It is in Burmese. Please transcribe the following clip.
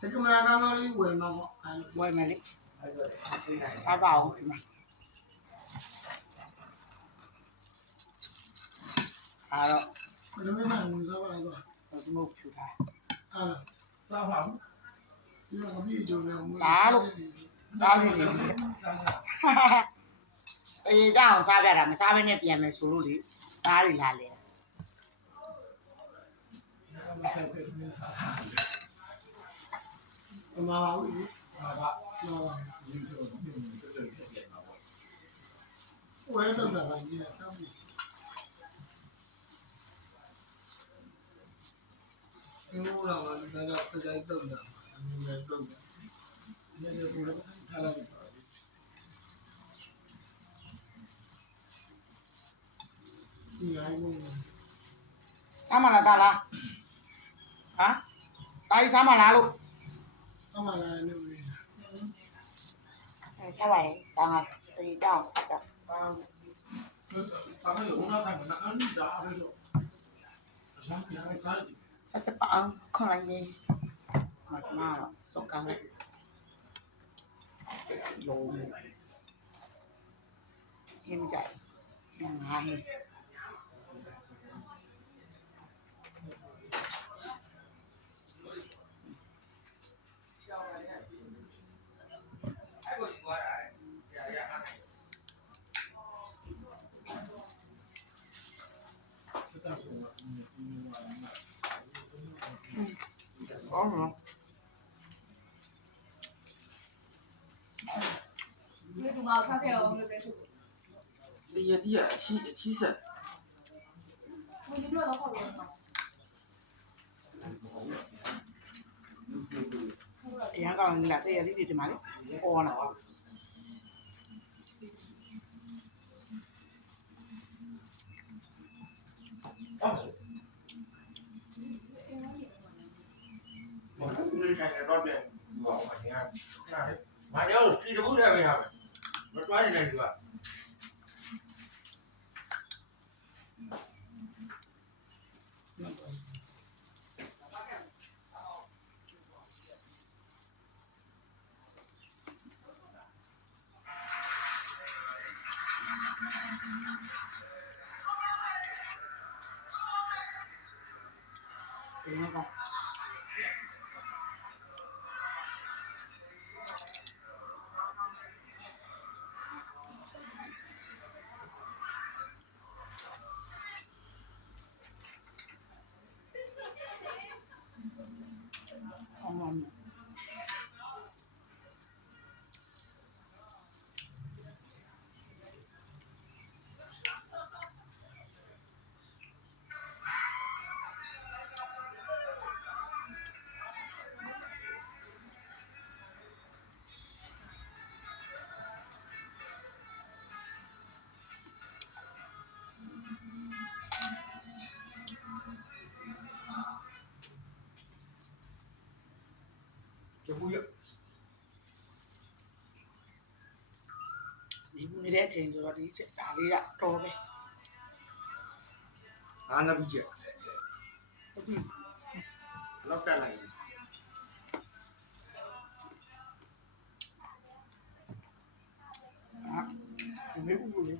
ကင်မရာကောင်းလေးဝယ်မှာပေါ့ဝယ်မယ်လေစားပါအောင်ဒီမှာအားတော့ဘယ်လိုမှမစားပါလားတော့ဒီမို့ဖြူထားအားစားပါဦးဒီကပြည့်ကြုံနေလားလို့စားနေတယ်အေးကြောင်စားပြတာမစားဘဲနဲ့ပြန်မယ်ဆိုလို့လေသားတွေလာလေမမဘူးဝဲတော့တာကြီးတယ်တောင်းပြီဒီလိုတော့လည်းတရားတော့တာအမြင်နဲ့တော့တယ်ဒီလိုကိုလည်းထားလိုက်ပါဒီအိုင်ကိုစားမလားတာလားဟာတိုင်းစားမလားလို့စားမလားလို့စားပါရဲ့ဒါကဒီတောင်းစားတော့စားချက်ပအောင်ခေါ်လိုက်နေမကျမတော့စောက်ကောင်းလိုက်လုံးဟင်းကြိုက်ငါဟင်း哦，你怎么看见我们这边？你也得七十。我你这的好多少？哎呀，刚你来，这也得的嘛的，哦那。တော့တယ်ဒီပါဘာချင်းကနားလေမကြောက်စီတပုတ်ထဲပဲထားမယ်မတွားနေတယ်ဒီကဒီမှာ ဒီဘူးနေတဲ့အချိန်ဆိုတော့ဒီချက်ဒါလေးကတော့ပဲအားလည်းပြည့်ဟုတ်ပြီလောက်တက်လိုက်ဒီဘူးလေး